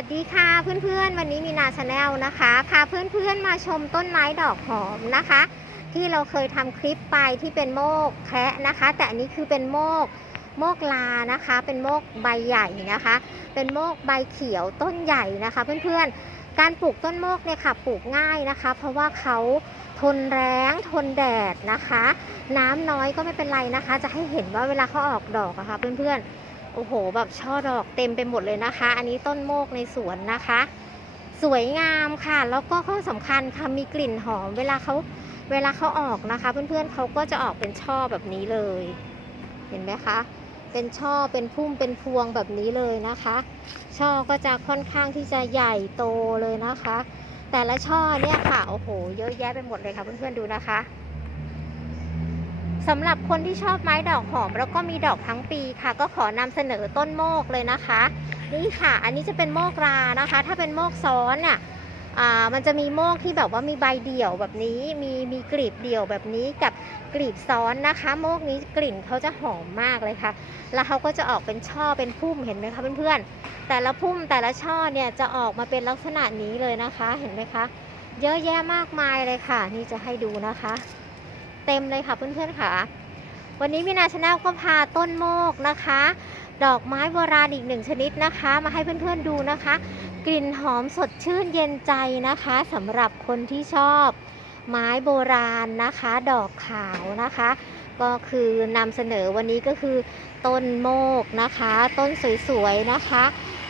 วัสดีค่ะเพื่อนๆ วันนี้มีนาชาแนลนะคะพาเพื่อนๆมาชมต้นไม้ดอกหอมนะคะ ที่เราเคยทำคลิปไปที่เป็นโมกแคะนะคะ แต่อันนี้คือเป็นโมกโมกลานะคะ เป็นโมกใบใหญ่นะคะ เป็นโมกใบเขียวต้นใหญ่นะคะ เพื่อนๆ การปลูกต้นโมกเนี่ยค่ะปลูกง่ายนะคะ เพราะว่าเขาทนแรงทนแดดนะคะ น้ำน้อยก็ไม่เป็นไรนะคะ จะให้เห็นว่าเวลาเขาออกดอกอะค่ะเพื่อนๆ โอ้โห แบบช่อดอกเต็มไปหมดเลยนะคะ อันนี้ต้นโมกในสวนนะคะ สวยงามค่ะ แล้วก็ข้อสำคัญค่ะมีกลิ่นหอม เวลาเขาเวลาเขาออกนะคะ เพื่อนๆเขาก็จะออกเป็นช่อแบบนี้เลย เห็นไหมคะ เป็นช่อเป็นพุ่มเป็นพวงแบบนี้เลยนะคะ ช่อก็จะค่อนข้างที่จะใหญ่โตเลยนะคะ แต่ละช่อเนี่ยค่ะโอ้โห เยอะแยะไปหมดเลยค่ะเพื่อนๆดูนะคะ สำหรับคนที่ชอบไม้ดอกหอม แล้วก็มีดอกทั้งปีค่ะ ก็ขอนำเสนอต้นโมกเลยนะคะ นี่ค่ะ อันนี้จะเป็นโมกรานะคะ ถ้าเป็นโมกซ้อนอ่ามันจะมีโมกที่แบบว่ามีใบเดี่ยวแบบนี้มีมีกลีบเดี่ยวแบบนี้กับกลีบซ้อนนะคะ โมกนี้กลิ่นเขาจะหอมมากเลยค่ะ แล้วเขาก็จะออกเป็นช่อเป็นพุ่มเห็นไหมคะเพื่อนๆแต่ละพุ่มแต่ละช่อเนี่ยจะออกมาเป็นลักษณะนี้เลยนะคะ เห็นไหมคะ เยอะแยะมากมายเลยค่ะ นี่จะให้ดูนะคะ เต็มเลยค่ะเพื่อนๆค่ะ วันนี้วินาชาแนลก็พาต้นโมกนะคะ ดอกไม้โบราณอีกหนึ่งชนิดนะคะ มาให้เพื่อนๆดูนะคะ กลิ่นหอมสดชื่นเย็นใจนะคะสำหรับคนที่ชอบ ไม้โบราณนะคะ ดอกขาวนะคะ ก็คือนำเสนอวันนี้ก็คือ ต้นโมกนะคะ ต้นสวยๆนะคะ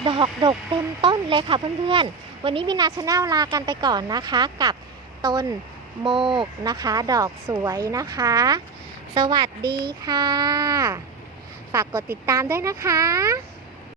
ดอกดกเต็มต้นเลยค่ะเพื่อนๆวันนี้วินาชาแนลลากันไปก่อนนะคะ กับต้น โมกนะคะ ดอกสวยนะคะ สวัสดีค่ะ ฝากกดติดตามด้วยนะคะ